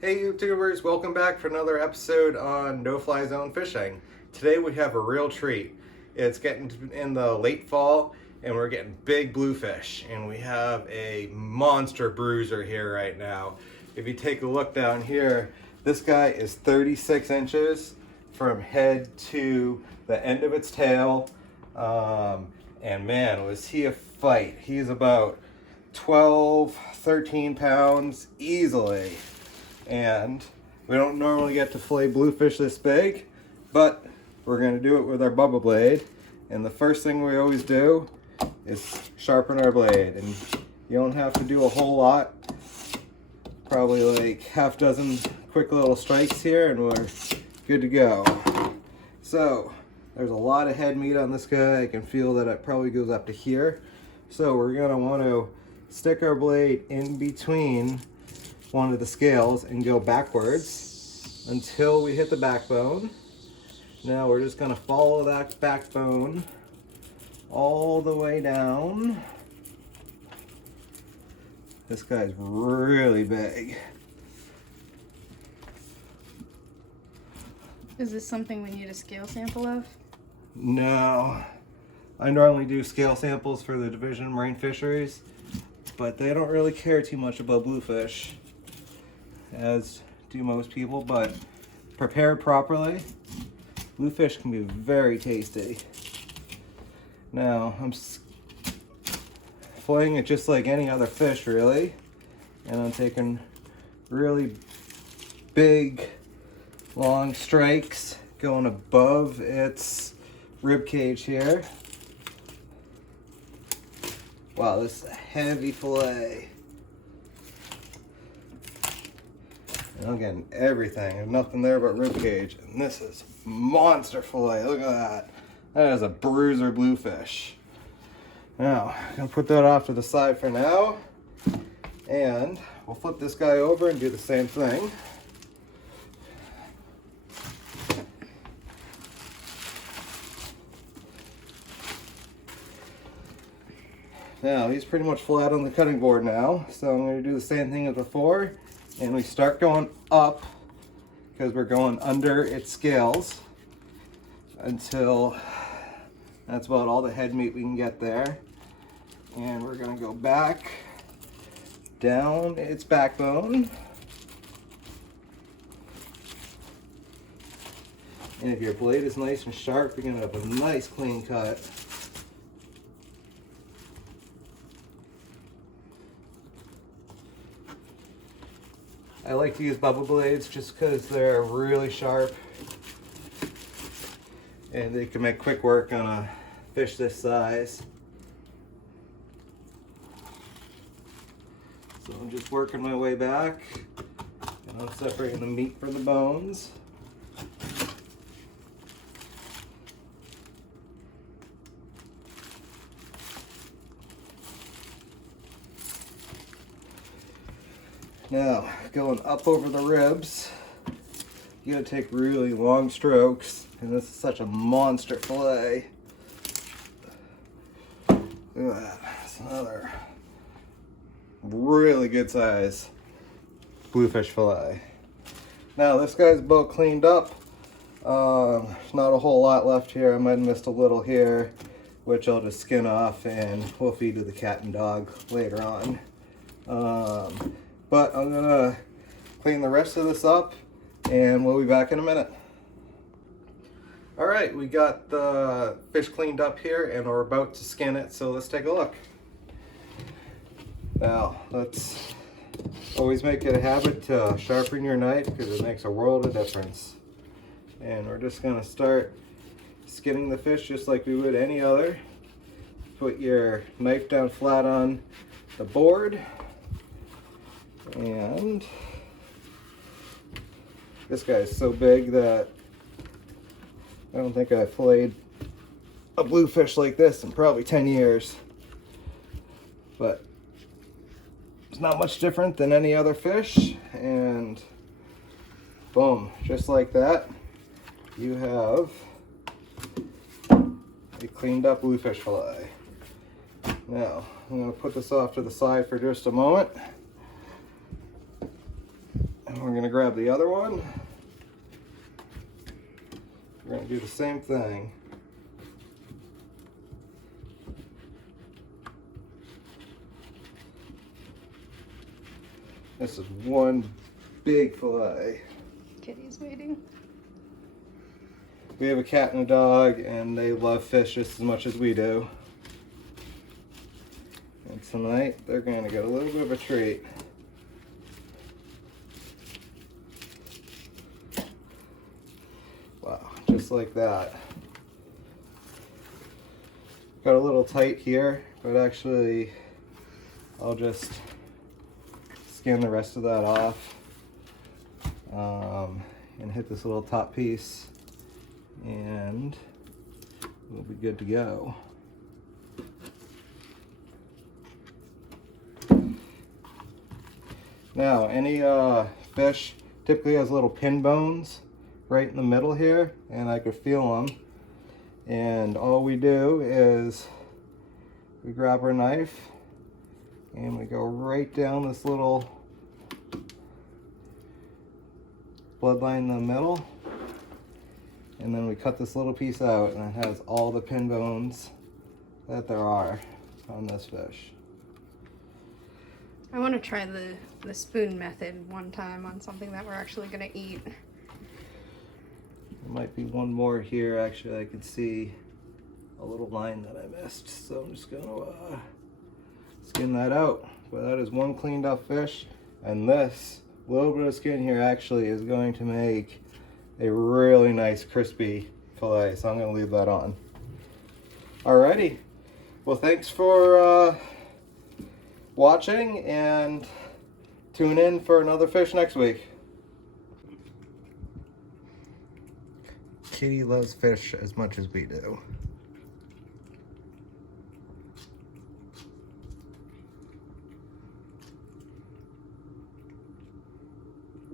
Hey YouTubers, welcome back for another episode on No Fly Zone Fishing. Today we have a real treat. It's getting in the late fall and we're getting big bluefish, and we have a monster bruiser here right now. If you take a look down here, this guy is 36 inches from head to the end of its tail. And man, was he a fight. He's about 12, 13 pounds easily. And we don't normally get to fillet bluefish this big, but we're going to do it with our Bubba blade. And the first thing we always do is sharpen our blade. And you don't have to do a whole lot, probably like half dozen quick little strikes here and we're good to go. So there's a lot of head meat on this guy. I can feel that it probably goes up to here. So we're going to want to stick our blade in between one of the scales and go backwards until we hit the backbone. Now we're just going to follow that backbone all the way down. This guy's really big. Is this something we need a scale sample of? No, I normally do scale samples for the Division of Marine Fisheries, but they don't really care too much about bluefish, as do most people. But prepared properly, bluefish can be very tasty. Now I'm filleting it just like any other fish really, and I'm taking really big long strikes going above its rib cage here. Wow, this is a heavy fillet. And I'm getting everything. There's nothing there but rib cage. And this is monster fillet. Look at that. That is a bruiser bluefish. Now, I'm gonna put that off to the side for now. And we'll flip this guy over and do the same thing. Now, he's pretty much flat on the cutting board now, so I'm going to do the same thing as before, and we start going up because we're going under its scales until that's about all the head meat we can get there. And we're going to go back down its backbone. And if your blade is nice and sharp, you're going to have a nice clean cut. I like to use Bubba blades just because they're really sharp and they can make quick work on a fish this size. So I'm just working my way back and I'm separating the meat from the bones. Now, going up over the ribs, you gotta take really long strokes, and this is such a monster fillet. Look at that, it's another really good size bluefish fillet. Now this guy's about cleaned up. There's not a whole lot left here. I might have missed a little here, which I'll just skin off and we'll feed to the cat and dog later on. But I'm gonna clean the rest of this up and we'll be back in a minute. All right, we got the fish cleaned up here and we're about to skin it, so let's take a look. Now, let's always make it a habit to sharpen your knife because it makes a world of difference. And we're just gonna start skinning the fish just like we would any other. Put your knife down flat on the board. And this guy is so big that I don't think I've filleted a bluefish like this in probably 10 years. But it's not much different than any other fish. And boom, just like that, you have a cleaned up bluefish fillet. Now, I'm going to put this off to the side for just a moment. And we're going to gonna grab the other one. We're gonna do the same thing. This is one big fillet. Kitty's waiting. We have a cat and a dog, and they love fish just as much as we do. And tonight, they're going to get a little bit of a treat. Wow, just like that. Got a little tight here, but actually, I'll just skin the rest of that off and hit this little top piece, and we'll be good to go. Now, any fish typically has little pin bones right in the middle here, and I could feel them. And all we do is we grab our knife and we go right down this little bloodline in the middle, and then we cut this little piece out, and it has all the pin bones that there are on this fish. I want to try the spoon method one time on something that we're actually going to eat. There might be one more here. Actually, I can see a little line that I missed, so I'm just going to skin that out. But that is one cleaned up fish, and this little bit of skin here actually is going to make a really nice crispy fillet, so I'm going to leave that on. Alrighty, well, thanks for watching, and tune in for another fish next week. Kitty loves fish as much as we do.